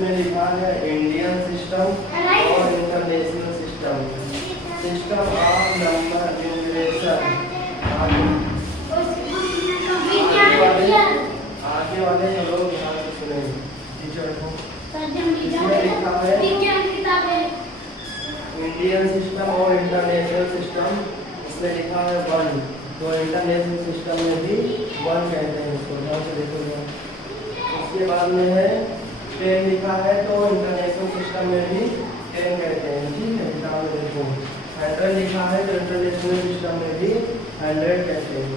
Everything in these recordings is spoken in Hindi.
इसमें लिखा है इंडियन सिस्टम और international system. System of number numeration. आगे वाले लोग ध्यान से सुने टीचर को। इसमें लिखा है इंडियन सिस्टम और इंटरनेशनल सिस्टम। इसमें लिखा है 1, तो इंटरनेशनल सिस्टम में भी 1 कहते हैं इसको। ध्यान से देखो। उसके बाद में है 10 लिखा है, तो इंटरनेशनल सिस्टम में भी 10 कहते हैं। ठीक है, ध्यान से देखो। 100 लिखा है, तो इंटरनेशनल सिस्टम में भी 100 कहते हैं।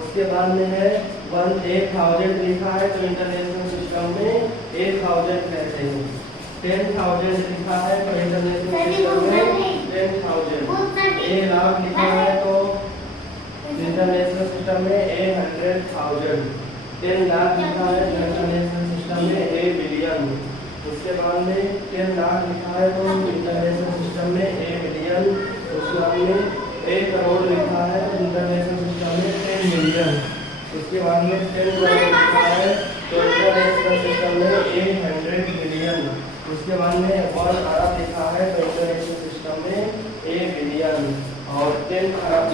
उसके बाद में है 1000 लिखा है, तो इंटरनेशनल सिस्टम में 1000 कहते हैं। 10,000 लिखा है, तो इंटरनेशनल सिस्टम में 10,000। 1,00,000 लिखा है, तो इंटरनेशनल सिस्टम में 100,000। 10 लाख लिखा है, तो इंटरनेशनल सिस्टम में 1 बिलियन। उसके बाद में 10 लाख लिखा है, तो इंटरनेशनल सिस्टम में 1 बिलियन। उसके बाद में 1 करोड़ लिखा है, तो इंटरनेशल सिस्टम में 10 मिलियन। उसके बाद में 10 करोड़ लिखा है, तो इंटरनेशनल सिस्टम में 100 मिलियन। उसके बाद में 1 अरब लिखा है, तो इंटरनेशनल सिस्टम में 1 बिलियन। और 10 अरब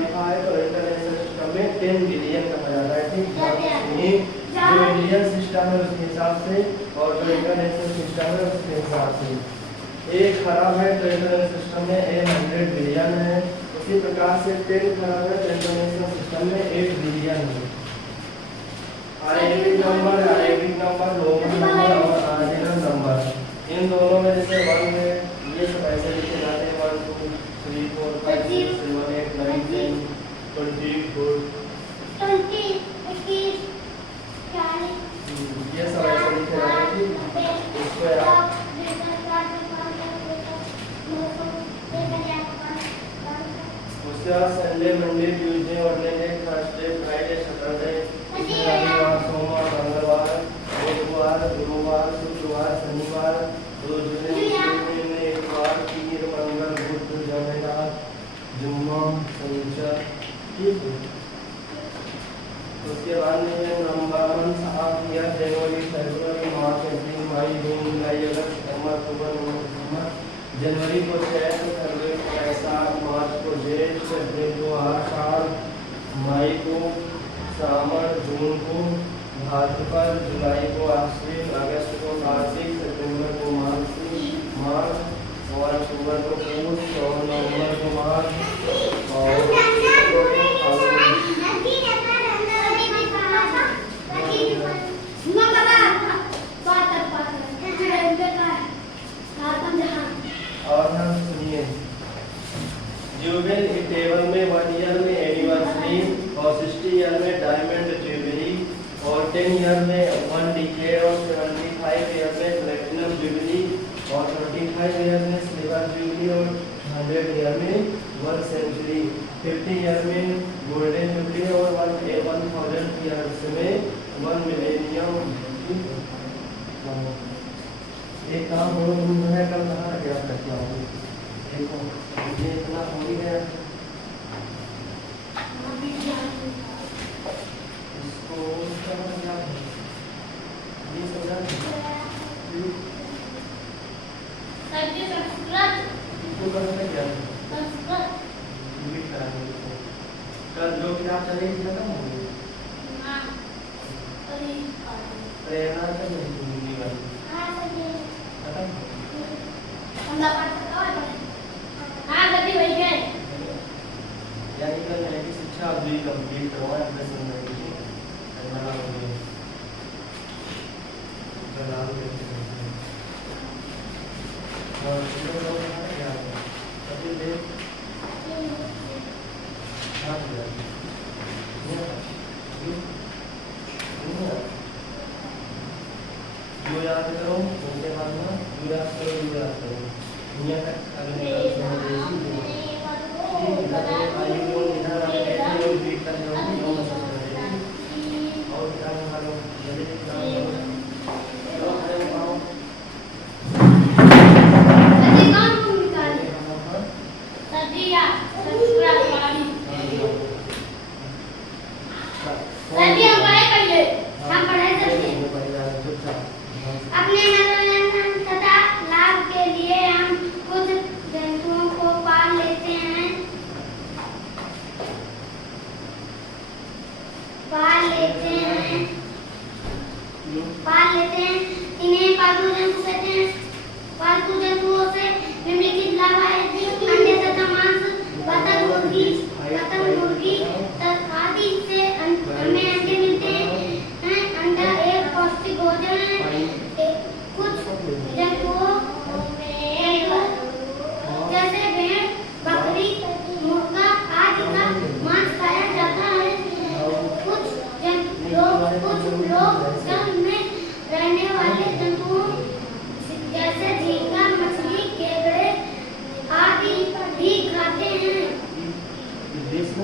लिखा है, तो इंटरनेशनल सिस्टम में 10 बिलियन कहा जाता है। ठीक है, जो इंडियन सिस्टम है उसके हिसाब से और जो इंटरनेशनल सिस्टम है उसके हिसाब से। 1 खराब है, तो इंटरनेशनल सिस्टम में 100 बिलियन है। उसी प्रकार से 10 खराब है, तो इंटरनेशनल सिस्टम में 1 बिलियन है। अरेबिक नंबर, रोमन नंबर और ऑर्डिनल नंबर, इन दोनों में जैसे 1 है, ये सब ऐसे लिखे जाते हैं 1 2 3 4 5 6 7 8 9 10 20 20 ये सब ऐसे लिखे जाते हैं। इसको आप उसके बाद Sunday, Monday, Tuesday, Wednesday, Thursday, Friday, Saturday, रविवार, सोमवार, मंगलवार, बुधवार, गुरुवार, शुक्रवार, शनिवार, इतवार, पीर, मंगल, बुध, जमेरात, जुम्मा, शनिचर। ठीक है, उसके बाद में नवंबर, जनवरी, फरवरी, मार्च, अप्रैल, मई, जून, जुलाई, अगस्त, सितंबर, अक्टूबर, नवंबर, दिसंबर। जनवरी को 6, फरवरी को 7, मार्च को जेठ, अप्रैल को आषाढ़, मई को सावन, जून को भाद्रपद, जुलाई को आश्विन, अगस्त को कार्तिक, सितंबर को माघ और अक्टूबर को पूष और नवंबर को माघ और हम सुनिए। जुबिल टेबल में 1 ईयर में एनिवर्सरी और 60 ईयर में डायमंड जुबली और 10 ईयर में 1 डिकेड और 75 ईयर में प्लेटिनम जुबली और 35 ईयर में सिल्वर जुबली और 100 ईयर में 1 सेंचुरी। 50 ईयर में गोल्डन जुबली और 1000 ईयर्स में 1 मिलेनियम। एक काम करो, तुम जो है कल कहाँ रख याद करके आओगे। देखो ये इतना हो ही गया, इसको समझ ये समझा कल जो किताब चलेगी खत्म हो गई, प्रेरणा चलेगी खत्म। यानी कल नई शिक्षा अभी कंप्लीट करवाएं अपने समय की करना होगी। चलाओ और ये लोग क्या अभी ले हां जो याद करो उनके बाद में जो याद करो दुनिया का अगले हम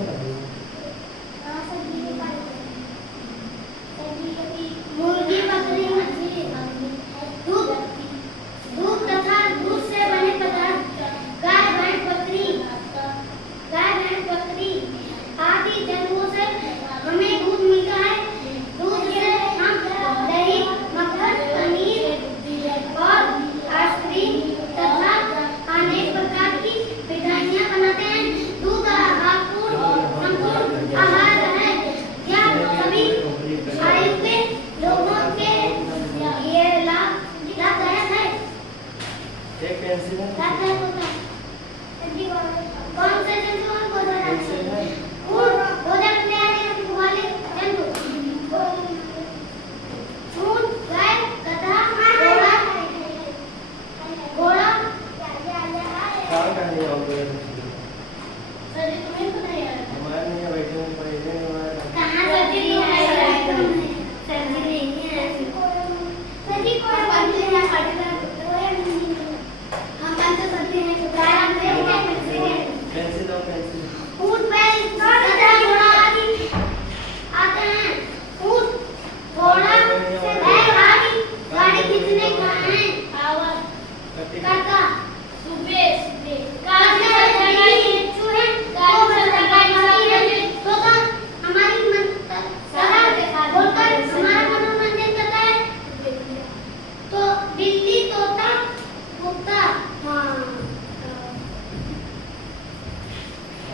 बता दो। मुर्गी, बकरी, मछली, दूध, दूध तथा दूध से बने पदार्थ, गाय भैंस बकरी आदि जंतुओं से हमें दूध मिलता है। दूध से हम दही, मक्खन, पनीर और आइसक्रीम तथा अनेक प्रकार की मिठाइयाँ बनाते हैं। दूध संपूर्ण आहार है। यह सभी आयु के लोगों के लिए लाभदायक है। एक पेंसिल है। लाभदायक होता है। कौन से जंतु को पेंसिल है। भोजन लेने वाले जंतु? ऊंट, गाय, गधा, घोड़ा। कहाँ का नहीं होगा ये मछली? सर तुम्हें पता है? हमारे नहीं बैठे हैं पहले हमारे कहाँ सब्जी नहीं है? सब्जी नहीं है। सब्जी को बांधने या काटना हम बांधते सब्जी हैं। गाय हमसे क्या करते हैं? पेंसिल और पेंसिल। ऊंट, बैल, गधा, घोड़ा आदि आते हैं। ऊंट, घोड़ा, बैल आदि गाड़ी खींचने का है। पावर करता सुबह काफी गाड़ी चूहे गाड़ी है तो हमारी मन सारा बोलकर हमारा मनोरंजन करता है। तो बिल्ली, तोता, कुत्ता, हाँ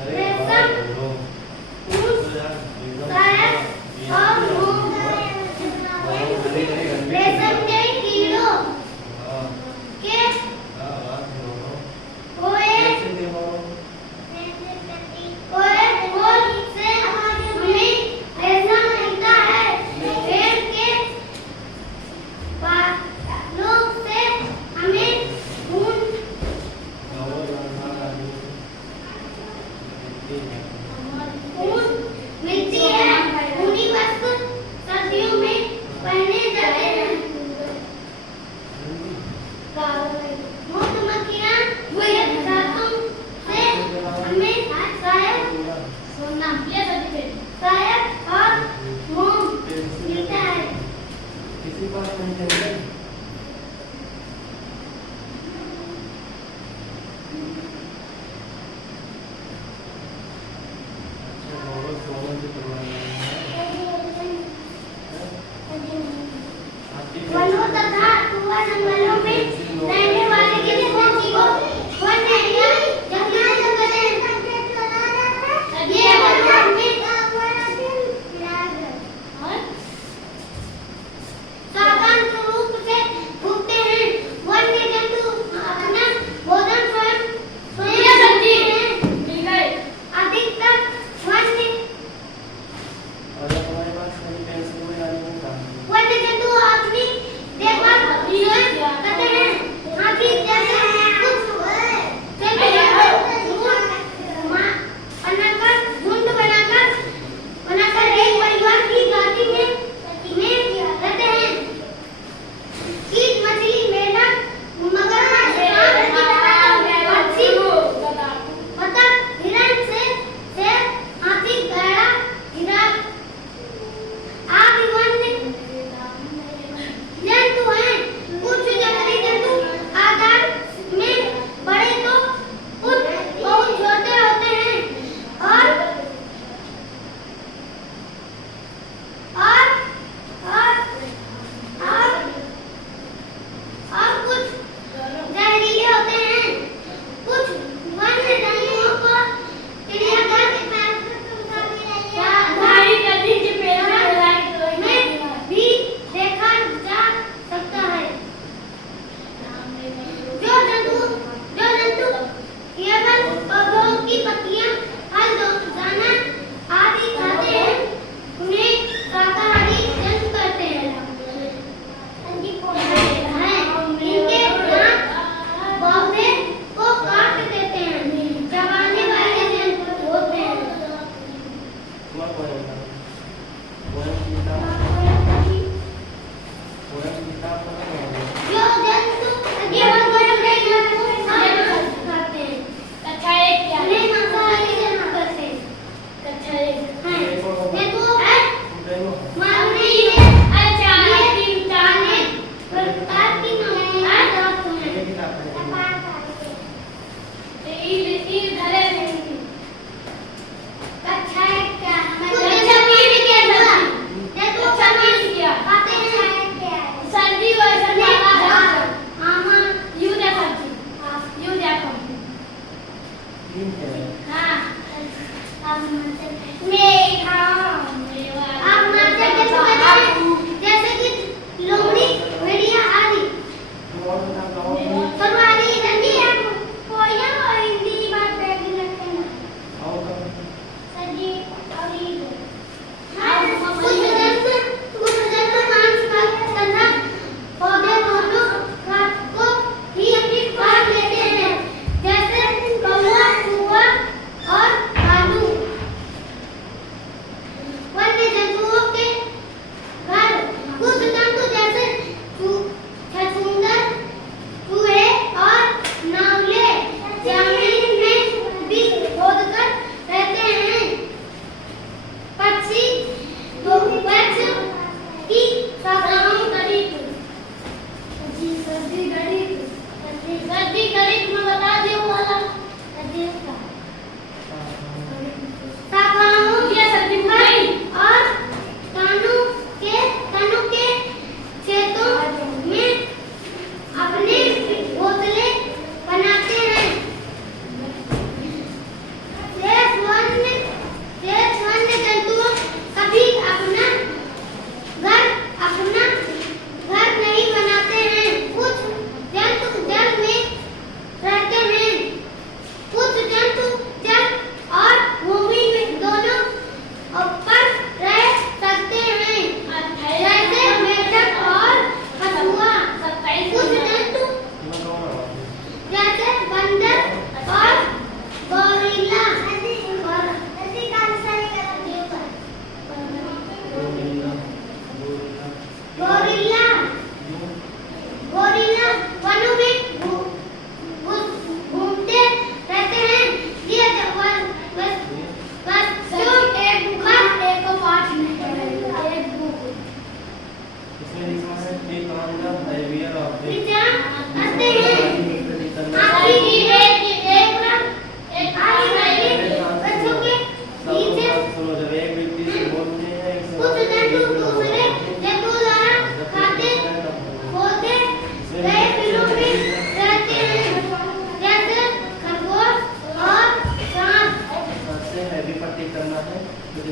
रेशम, ऊंट, गाय और मोर। रेशम के कीड़ों के खोल से हमें रेशम मिलता है। पेड़ के पालों से हमें ऊन मिलती है। ऊनी वस्त्र सर्दियों में पहने जाते हैं। मधुमक्खियाँ रातों से हमें शायद और मोम मिलता है। किसी पास नहीं चाहिए।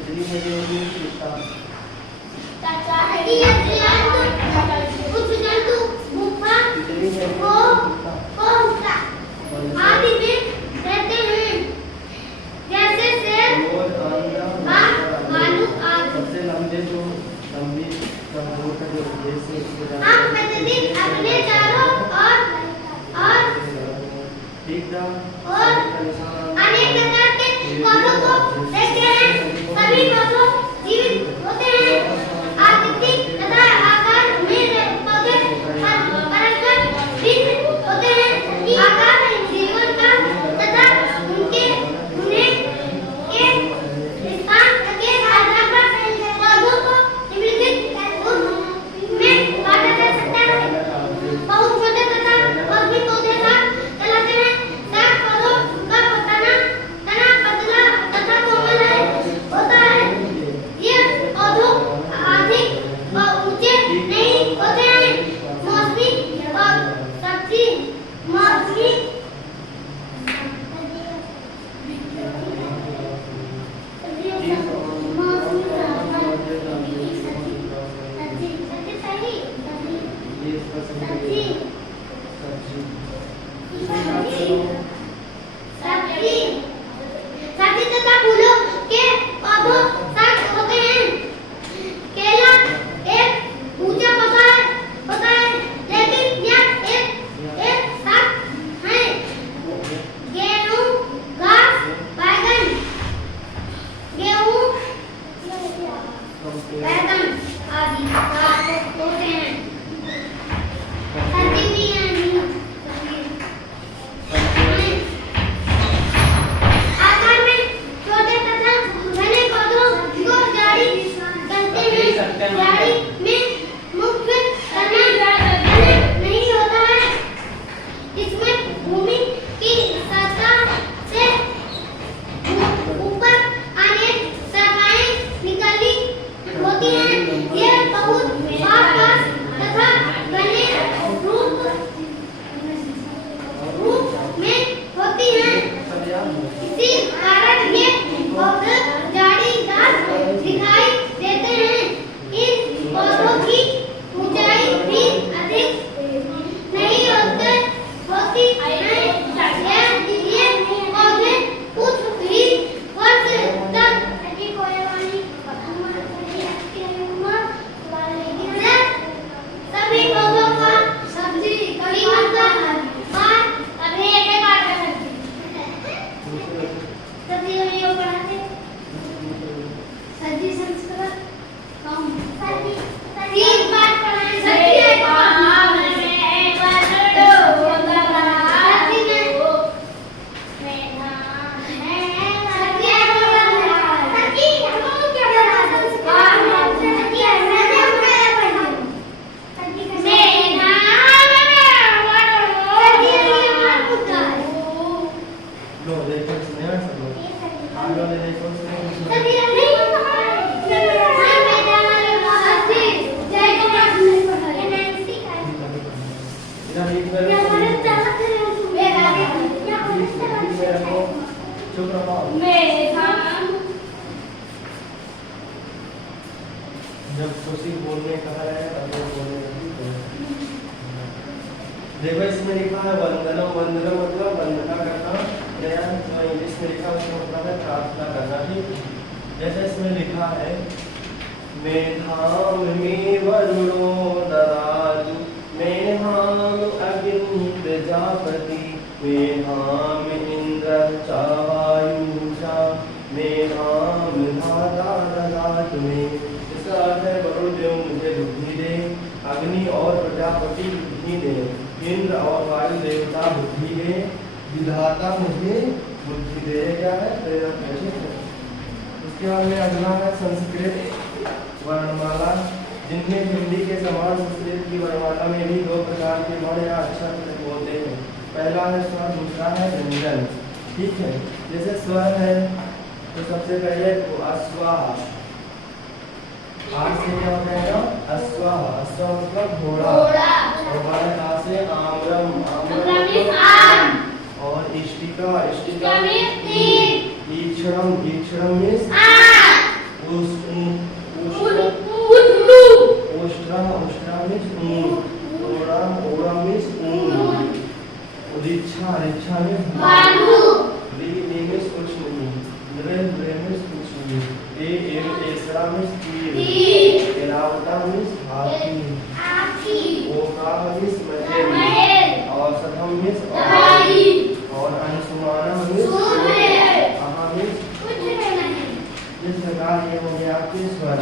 तितली है जो मीट लिखता ताकि कुछ जंतु गुफा तितली है को आदि में रहते हैं, जैसे शेर, बाघ, भालू आदि। सबसे लंबी का जो जैसे हम प्रतिदिन अपने चारों और अनेक प्रकार के पौधों को देखते हैं। सभी पौधों जीवित होते हैं। आकृति तथा आकार में पौधे परस्पर भिन्न होते हैं। आकार जीवन का तथा उन्हें के स्थान के आधार पर पौधों को निम्नलिखित रूप में बांटा जा सकता है। बहुपौधे तथा औषधीय पौधे का कहलाते हैं। शाक पौधों का तना पतला तथा कोमल होता है। ये पौधों अधिक और ऊंचे नहीं होते हैं। मौसमी और सब्जी मौसमी सब्जी तथा फूलों के पौधों शाक होते हैं। केला एक ऊंचा पौधा होता है, लेकिन यह एक शाक है। गेहूं, घास, बैगन आदि शाक होते हैं। सब्जी भी है आकार में छोटे तथा घने पौधों को झाड़ी कहते हैं। झाड़ी में मुख्य तना नहीं होता है। इसमें भूमि की सतह से ऊपर अनेक शाखाएं निकली होती हैं। ये बहुत पास तथा घने रूप में होती हैं। इसी कारण ये पौधे झाड़ीदार दिखाई देते हैं। इन पौधों की ऊंचाई भी अधिक नहीं होती है। ये पौधे कुछ ही वर्ष तक सभी पौधों का सब्जी जीवन का सब्जी में यो पढ़ाते सब्जी संस्कृत हम तीन बार पढ़ाएं। सब्जी एक जब खुशी बोलने कहा है तब वो बोलने लगी। देखो इसमें लिखा है वंदनम। वंदनम मतलब वंदना करना, या जो इंग्लिश में लिखा है उसका मतलब है प्रार्थना करना। ठीक, जैसे इसमें लिखा है मेधाम में वरुणो ददातु मेधाम अग्नि प्रजापति मेधाम इंद्र चावायुषा मेधाम धाता ददातु मे। इसका अर्थ है वरुण देव मुझे बुद्धि दे, अग्नि और प्रजापति बुद्धि दे, इंद्र और वायु देवता बुद्धि दे, विधाता मुझे बुद्धि दे। क्या है? प्रेरक है। ठीक है, उसके बाद में अगला है संस्कृत वर्णमाला, जिनमें हिंदी के समान संस्कृत की वर्णमाला में भी दो प्रकार के वर्ण या अक्षर होते हैं। पहला है स्वर, दूसरा है व्यंजन। ठीक है, जैसे स्वर है तो सबसे पहले अश्वाह, आर से क्या हो जाएगा? अश्वाह। अश्वाह मतलब घोड़ा। और बारह से आम्रम, आम्रम और इष्टिका, इष्टिका ईक्षणम, ईक्षणम मीन्स मीन्स तीर, तीर। ऐरावता मीन्स हाथी, हाथी। ओकाह मीन्स महल, महल। औषधम मीन्स दवाई। और अंशुमानम मीन्स सूर्य। अहा मीन्स कुछ नहीं। इस प्रकार ये हो गया आपके स्वर।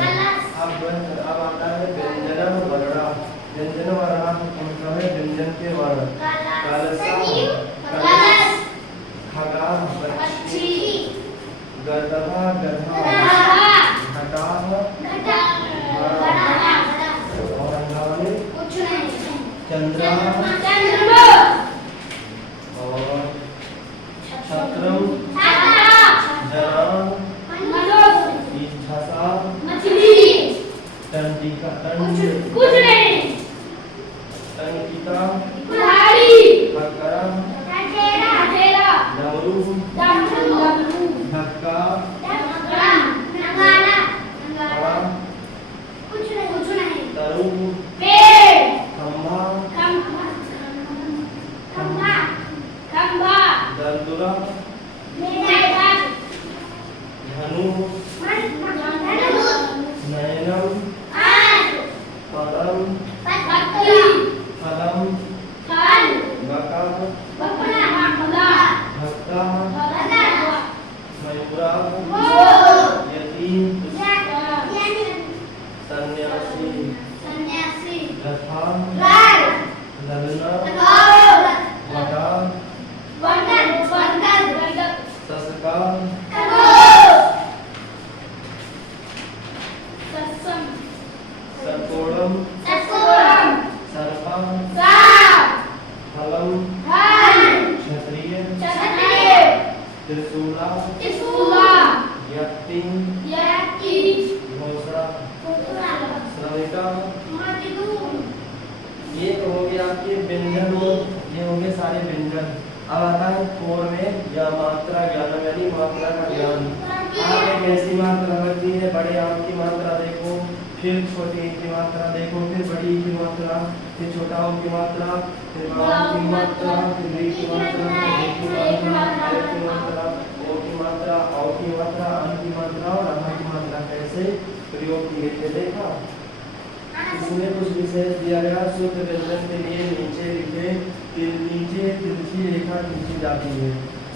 अब आता है व्यंजनम वर्णा। व्यंजन वर्णा मतलब है व्यंजन के वर्ण। कलशा कलश, खगा पक्षी, गदहा गधा, घटाह घड़ा, और अंगामे कुछ नहीं। चंद्रा चंद्रमा। और छत्रम छाता। जना, मनुष्य। इच्छसा, मछली। तंडिका कुछ नहीं। तंकिता, कुल्हाड़ी। हकरा, हथेरा। डमरू, डमरू। धक्का, नगाड़ा। हवा, कुछ नहीं। तरु, पेड़। खंभा, खंभा। दलदुला, धनु, नयनम, परम, फलम, बका, भक्ता, मयूरा, यतीम, सन्यासी, रथा, ललना, वटा, ससका, सकोड़म, सर्पा, फलम, क्षत्रिय, त्रिशूला, यक्ति, घोषा, श्रमिका। ये तो हो गया आपके व्यंजन, ये हो गए सारे व्यंजन। अब आता है कोर में या मात्रा ज्ञान, यानी मात्रा का ज्ञान। आप एक ऐसी मात्रा लगती है, बड़े आम की मात्रा देखो, फिर छोटी ई की मात्रा देखो, फिर बड़ी ई की मात्रा, फिर छोटा ओ की मात्रा, फिर बड़ा ओ की मात्रा, फिर री की मात्रा, फिर की मात्रा, ए की मात्रा, ओ की मात्रा, औ की मात्रा, अन की मात्रा और अहा की मात्रा कैसे प्रयोग किए थे देखा। इसमें कुछ विशेष दिया गया। शुद्ध व्यंजन के लिए नीचे लिखे, नीचे तिरछी रेखा खींची जाती है।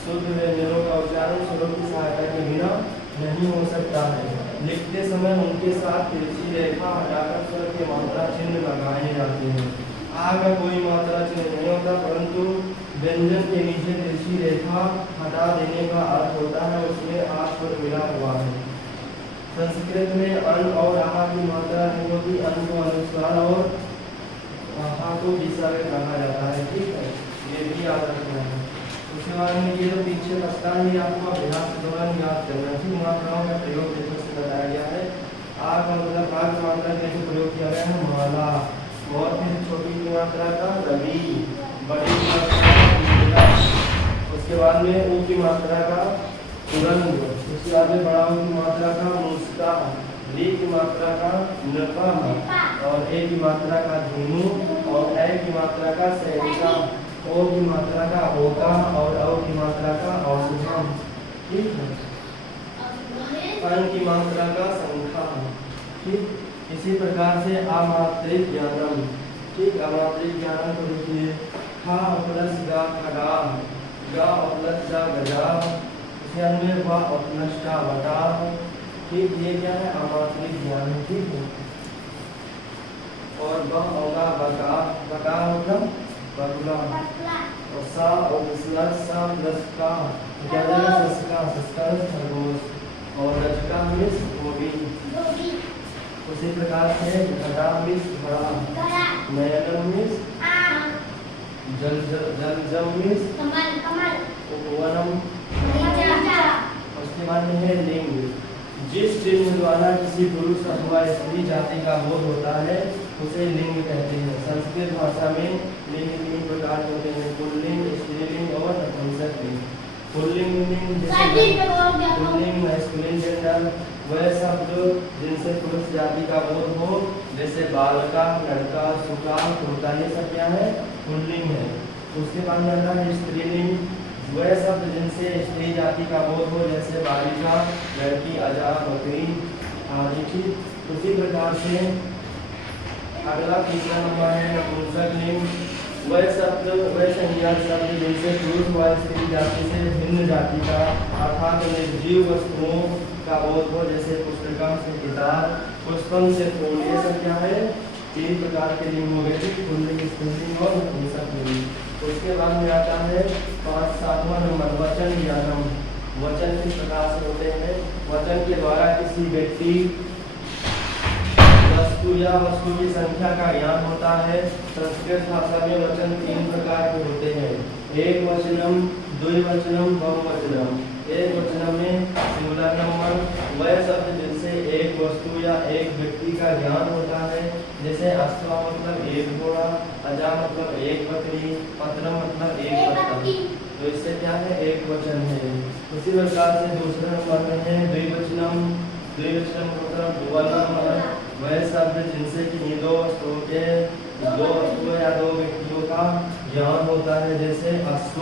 शुद्ध व्यंजनों का उच्चारण स्वरों की सहायता के बिना नहीं हो सकता है। लिखते समय उनके साथ तिरछी रेखा हटाकर स्वर के मात्रा चिन्ह लगाए जाते हैं। आ का कोई मात्रा चिन्ह नहीं होता, परंतु व्यंजन के नीचे तिरछी रेखा हटा देने का अर्थ होता है उसमें आ स्वर मिला हुआ है। संस्कृत में अन और आहा की मात्रा नहीं होती, अन को अनुस्वार और आहा को विसर्ग कहा जाता है। ठीक है, ये भी याद रखना है। उसके बाद में ये तो पीछे बचता ही आपको अभ्यास के दौरान याद करना है। मात्राओं का प्रयोग देखो से बताया गया है। आ का मतलब आ की मात्रा के लिए प्रयोग किया गया है माला, और फिर छोटी की मात्रा का रवि, बड़ी की मात्रा का, उसके बाद में ऊ की मात्रा का तुरंग, उसके बाद में बड़ा की मात्रा का मुस्का, री की मात्रा का नपा, और ए की मात्रा का धीमू, और ए की मात्रा का सैनिका, ओ की मात्रा का ओका, और औ की मात्रा का औषधम। ठीक है, अन की मात्रा का संखा। ठीक, इसी प्रकार से अमात्रिक ज्ञानम। ठीक, अमात्रिक ज्ञानम को देखिए, खा प्लस गा खगा, गा प्लस जा गजा, में वा प्लस का वटा। ठीक, ये क्या है अमात्रिक ज्ञान। ठीक है, और ब होगा बका, बका होगा बगुला, और सा और प्लस सा प्लस का क्या जाएगा सस्का, सस्का खरगोश, और रजका मिस गोभी। उसी प्रकार से घड़ा मिस घड़ा, नयनम मिस जल जल जल मिस उपवनम। उसके बाद में है लिंग। जिस चिन्ह द्वारा किसी पुरुष अथवा स्त्री जाति का बोध होता है उसे लिंग कहते हैं। संस्कृत भाषा में लिंग 3 प्रकार होते हैं, पुल्लिंग, स्त्रीलिंग और नपुंसकलिंग। पुल्लिंग पुल्लिंग मैस्कुलिन जेंडर, वह शब्द जिनसे पुरुष जाति का बोध हो, जैसे बालका, लड़का, सुका, तोता, ये सब क्या है पुल्लिंग है। उसके बाद में आता है स्त्रीलिंग, वह शब्द जिनसे स्त्री जाति का बोध हो, जैसे बालिका, लड़की, अजा, बकरी, आदि। ठीक, उसी प्रकार से अगला तीसरा नंबर है नपुंसक लिंग। वह शब्द वह संज्ञा शब्द जिनसे पुरुष व स्त्री जाति से भिन्न जाति का अर्थात निर्जीव वस्तुओं का बोध हो, जैसे पुस्तकम से किताब, पुष्पम से फूल। ये सब क्या है? 3 प्रकार के लिंग हो गए, पुल्लिंग, स्त्रीलिंग और नपुंसक लिंग। उसके बाद में आता है 5-7वां नंबर वचन ज्ञानम। वचन किस प्रकार से होते हैं? वचन के द्वारा किसी व्यक्ति, वस्तु या वस्तु की संख्या का ज्ञान होता है। संस्कृत भाषा में वचन 3 प्रकार के होते हैं, एक वचनम, द्विवचनम, बहुवचनम। एक वचनम में सिंगुलर नंबर वह शब्द जिनसे एक वस्तु या एक व्यक्ति का ज्ञान होता है, जैसे अश्वा मतलब एक घोड़ा, अजा मतलब एक बकरी, पत्र मतलब एक पत्थर। तो इससे क्या है? एक वचन है। उसी प्रकार से दूसरे नंबर में है द्विवचनम। द्विवचनम मतलब डुअल नंबर वह शब्द जिनसे कि दो वस्तुओं या दो व्यक्तियों का ज्ञान होता है, जैसे अश्व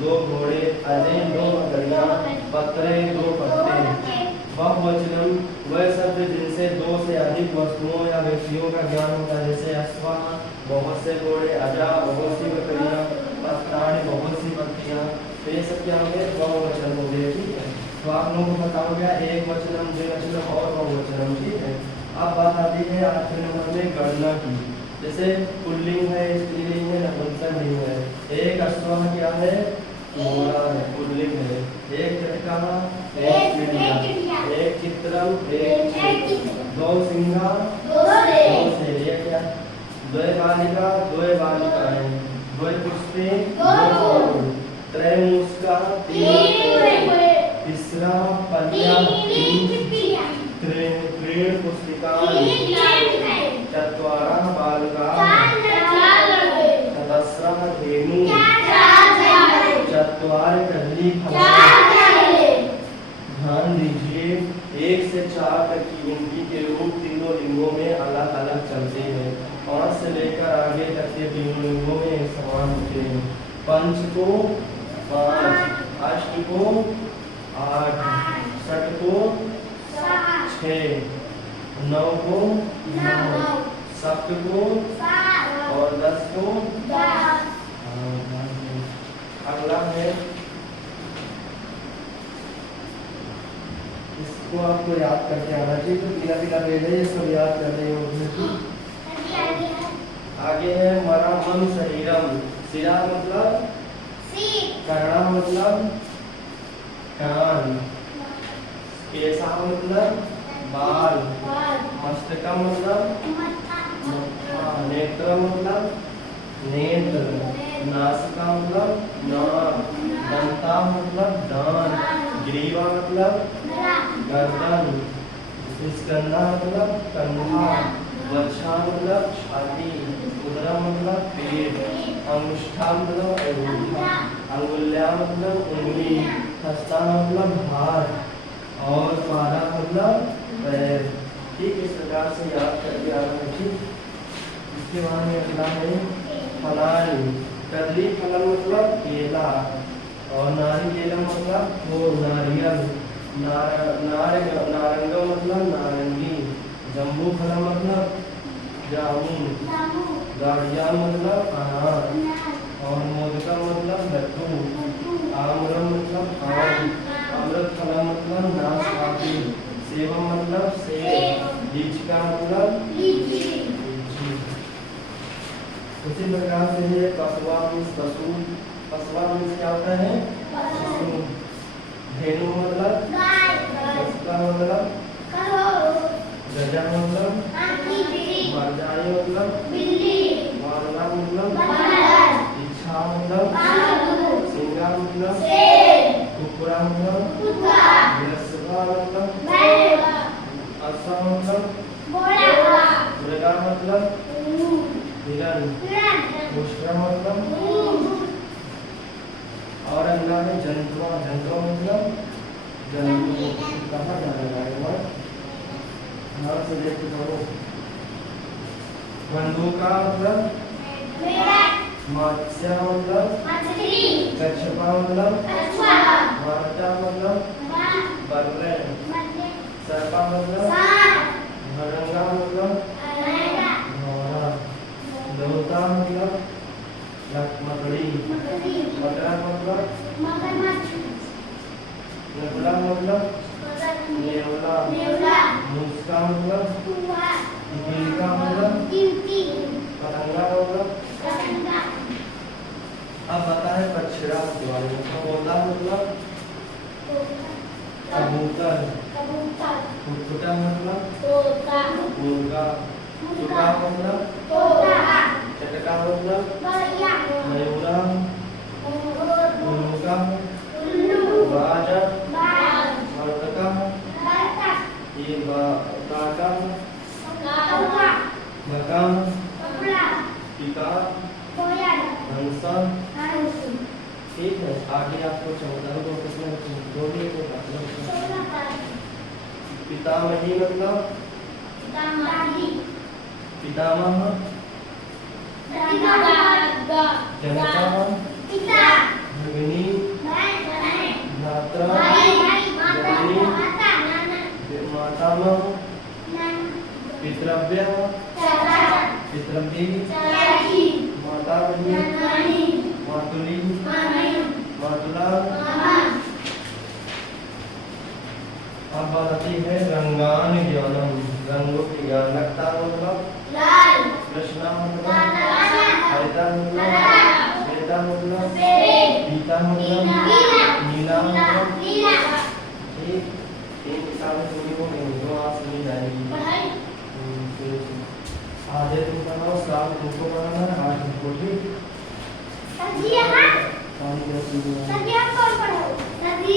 2 घोड़े, अजय 2 बकरियां, पत्रे 2 पत्ते। बहुवचनम वह शब्द जिनसे 2 से अधिक वस्तुओं या व्यक्तियों का ज्ञान होता है, जैसे अश्व बहुत से घोड़े, अजा बहुत सी बकरियां, पत्राणि बहुत सी पत्तियां। तो ये सब क्या हो गए? बहुवचन हो गए। ठीक है, तो आप लोगों को पता हो गया एक वचनम, द्विवचनम और बहुवचनम। ठीक है, अब बात आती है 8वें नंबर में गणना की। जैसे पुल्लिंग है, स्त्रीलिंग है, नपुंसक लिंग है। एक अश्व क्या है? घोड़ा है, पुल्लिंग है। एक चटका, एक चिड़िया, एक चित्रम, एक चित्र, 2 सिंहा, 2 शेर। ये क्या? 2 बालिका, 2 बालिकाएं, 2 पुष्पे, 2 फूल, त्रय मुस्का, 3 तीसरा पलिया, 3 तृण पुस्तिका, 4 बालका, 4 धेनु, 4 कदली फल। ध्यान दीजिए 1 से 4 तक की गिनती के रूप तीनों लिंगों में अलग अलग चलते हैं। 5 से लेकर आगे तक के तीनों लिंगों में समान होते हैं। पंच को 5, अष्ट को 8, षट को 6, 9 को 9, सप्त को और 10 को 10। अगला है, इसको आपको याद करके आना चाहिए। तो पीला पीला पेज है, ये सब याद कर रहे हो। आगे है मरामम शरीरम। सिरा मतलब कर्णा मतलब कान, केसा मतलब बाल, मस्तकम मतलब मत्था, नेत्र मतलब नेत्र, नासिका मतलब नाक, दंता मतलब दांत, ग्रीवा मतलब गर्दन, स्कंधा मतलब कंधा, वक्षा मतलब छाती, उदरम मतलब पेट, अंगुष्ठा मतलब अंगूठा, अंगुल्या मतलब उंगली, हस्ता मतलब हाथ और पादा मतलब पैर। ठीक, इस प्रकार से याद करके आना है। ठीक, इसके बाद में अगला है फलानी। कदली फलन मतलब केला और नारिकेलम मतलब नारियल, नारंग मतलब नारंगी, जम्बू फलम मतलब जामुन, गाड़िया मतलब अनार और मोदका मतलब लड्डू, आम्रम मतलब आम, अमृत फलम मतलब नाशपाती, सेवम मतलब सेब, लीची का मतलब लीची। उसी प्रकार से ये पशुआ मीन्स पशु, पशुआ मीन्स क्या होता है? पशु। धेनु मतलब गाय, पशुका मतलब गजा मतलब मरजाई मतलब बिल्ली, वानरा मतलब बंदर, इच्छा मतलब सिंगा मतलब शेर, कुकुरा मतलब कुत्ता, वृषभा मतलब बैल, अश्व मतलब घोड़ा, मृगा मतलब हिरण, उष्ट्रा मतलब और अगला है जंतुआ। जंतुआ मतलब जंतु। कहाँ जाने वाला है? ध्यान से देखते करो। बंदूका मतलब मत्स्य मतलब मछली, कछुआ मतलब कछुआ, वार्ता मतलब बर्रे, सर्पा मतलब नेवला नेवला मुस्का मतलब कुआ गिल का मतलब गिनती पतंगा का मतलब पतंगा अब बता है बछड़ा द्वारा तोता मतलब कबूतर कबूतर कुक्कुटा मतलब तोता मुर्गा चुका मतलब तोता चटका मतलब बढ़िया मयूरा उल्लू उल्लू बाज बाज बतका बतख ये काका कौवा बका कपड़ा पिका कोयल हंसा हंस ठीक है आगे आपको 14 को प्रश्न जो भी है पितामही मतलब दादी पितामह दादा जनता पिता भगिनी भाई भ्राता भाई माता भगिनी माता नाना मातामह नाना पितृव्य चाचा पितृव्य चाची मातामही नानी मातुली मामी मातुला मामा अब बात आती है रंगान ज्ञानम रंगों की ज्ञान लगता मतलब लाल कृष्णा मतलब काला हरिता मतलब हरा श्वेता मतलब सफेद पीता मतलब नीला मतलब नीला ठीक इन किताबें सुनी को नहीं जो आप सुनी जाएगी पढ़ाई आधे तुम बनाओ साल तुमको बनाना है आज तुमको ठीक सर जी यहाँ काम कैसे सर जी आप कौन पढ़ाओ सर जी